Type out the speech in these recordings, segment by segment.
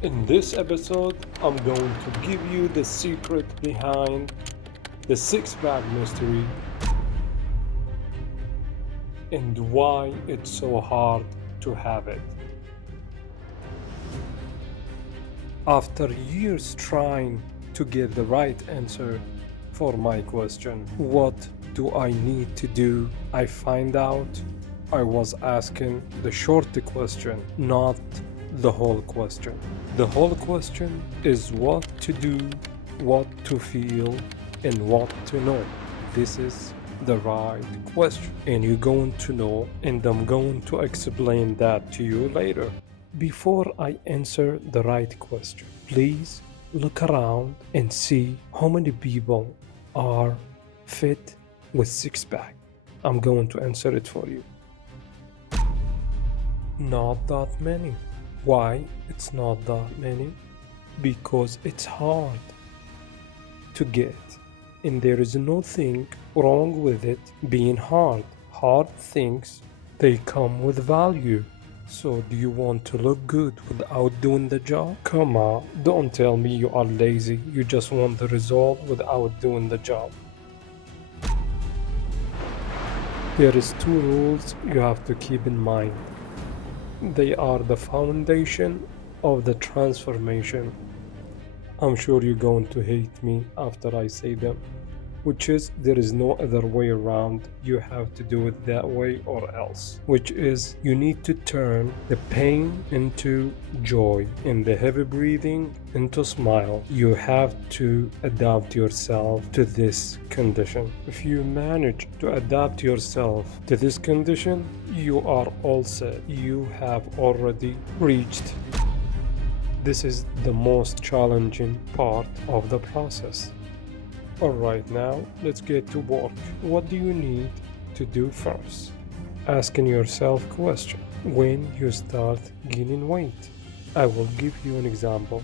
In this episode, I'm going to give you the secret behind the six-pack mystery and why it's so hard to have it. After years trying to get the right answer for my question, what do I need to do? I find out I was asking the short question, not the whole question. The whole question is what to do, what to feel, and what to know. This is the right question, and you're going to know, and I'm going to explain that to you later. Before I answer the right question, please look around and see how many people are fit with six pack. I'm going to answer it for you. Not that many. Why it's not that many? Because it's hard to get, and there is nothing wrong with it being hard. Hard things, they come with value. So do you want to look good without doing the job? Come on, don't tell me you are lazy. You just want the result without doing the job. There is two rules you have to keep in mind. They are the foundation of the transformation. I'm sure you're going to hate me after I say them, which is there is no other way around. You have to do it that way or else, which is you need to turn the pain into joy and the heavy breathing into smile. You have to adapt yourself to this condition. If you manage to adapt yourself to this condition, you are all set. You have already reached. This is the most challenging part of the process. Alright, now let's get to work. What do you need to do first? Asking yourself question. When you start gaining weight, I will give you an example.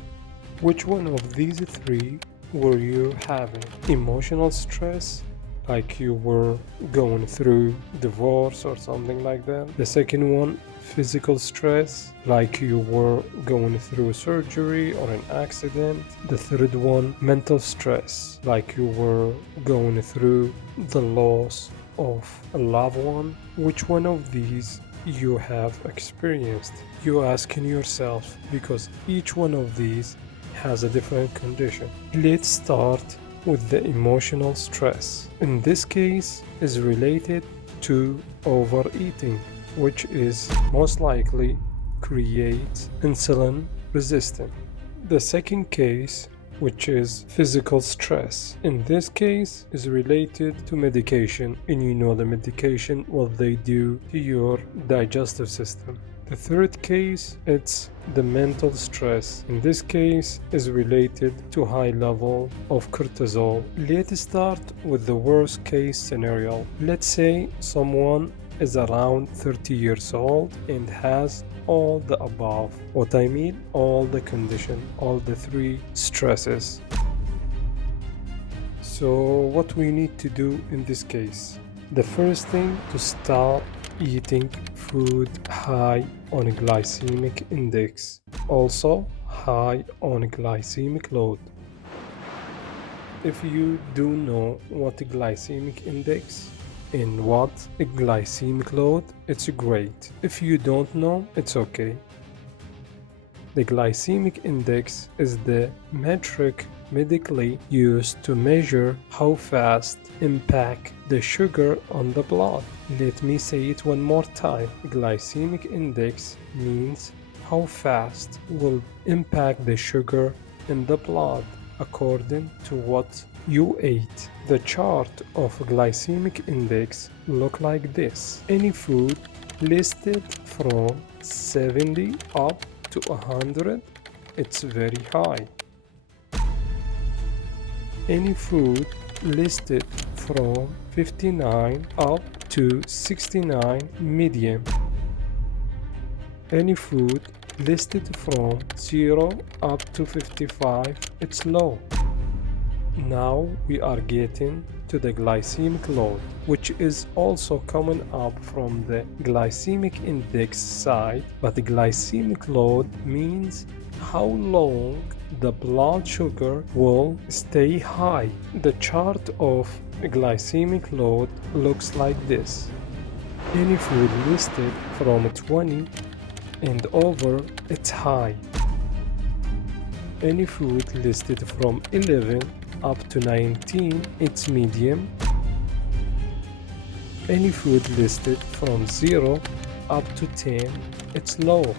Which one of these three were you having? Emotional stress, like you were going through divorce or something like that. The second one, physical stress, like you were going through surgery or an accident. The third one, mental stress, like you were going through the loss of a loved one. Which one of these you have experienced? You're asking yourself because each one of these has a different condition. Let's start with the emotional stress. In this case, is related to overeating, which is most likely creates insulin resistance. The second case, which is physical stress, in this case is related to medication, and you know the medication, what they do to your digestive system. The third case, it's the mental stress. In this case is related to high level of cortisol. Let's start with the worst case scenario. Let's say someone is around 30 years old and has all the above. What I mean, all the condition, all the three stresses. So what we need to do in this case? The first thing, to stop eating food high on glycemic index, also high on glycemic load. If you do know what a glycemic index and what a glycemic load, it's great. If you don't know, it's okay. The glycemic index is the metric medically used to measure how fast impact the sugar on the blood. Let me say it one more time. Glycemic index means how fast will impact the sugar in the blood according to what you ate. The chart of glycemic index look like this. Any food listed from 70 up to 100, it's very high. Any food listed from 59 up to 69, medium. Any food listed from 0 up to 55, it's low. Now we are getting to the glycemic load, which is also coming up from the glycemic index side, but the glycemic load means how long the blood sugar will stay high. The chart of glycemic load looks like this. Any food listed from 20 and over, it's high. Any food listed from 11 up to 19, it's medium. Any food listed from 0 up to 10, it's low.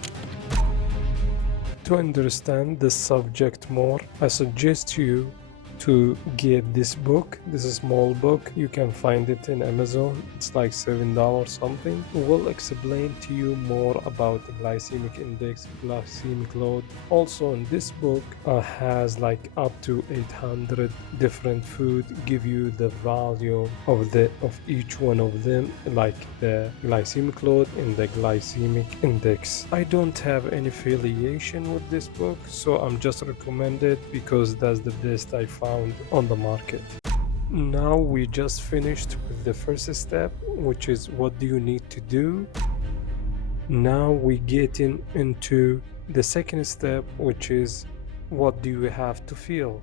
To understand this subject more, I suggest you to get this book. This is a small book. You can find it in Amazon. It's like $7 something. It will explain to you more about the glycemic index, glycemic load. Also in this book has like up to 800 different food, give you the value of each one of them, like the glycemic load and the glycemic index. I don't have any affiliation with this book, so I'm just recommend it because that's the best I found on the market. Now we just finished with the first step, which is what do you need to do. Now we getting into the second step, which is what do you have to feel.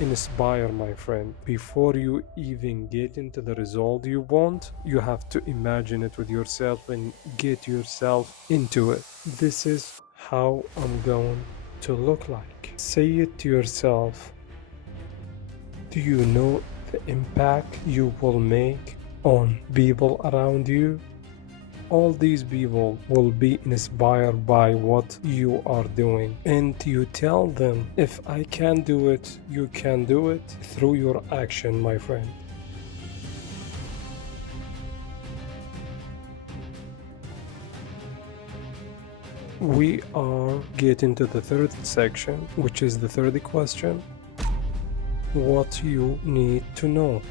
Inspire, my friend. Before you even get into the result you want, you have to imagine it with yourself and get yourself into it. This is how I'm going to look like. Say it to yourself. Do you know the impact you will make on people around you? All these people will be inspired by what you are doing, and you tell them, if I can do it, you can do it through your action, my friend. We are getting to the third section, which is the third question. What you need to know.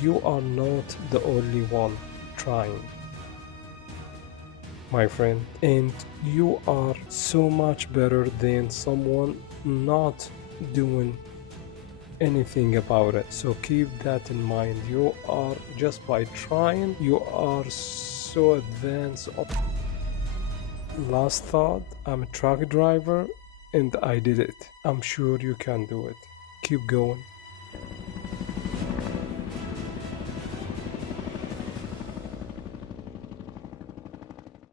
You are not the only one trying, my friend, and you are so much better than someone not doing anything about it. So keep that in mind. You are, just by trying, you are so advanced. Last thought, I'm a truck driver and I did it. I'm sure you can do it. Keep going.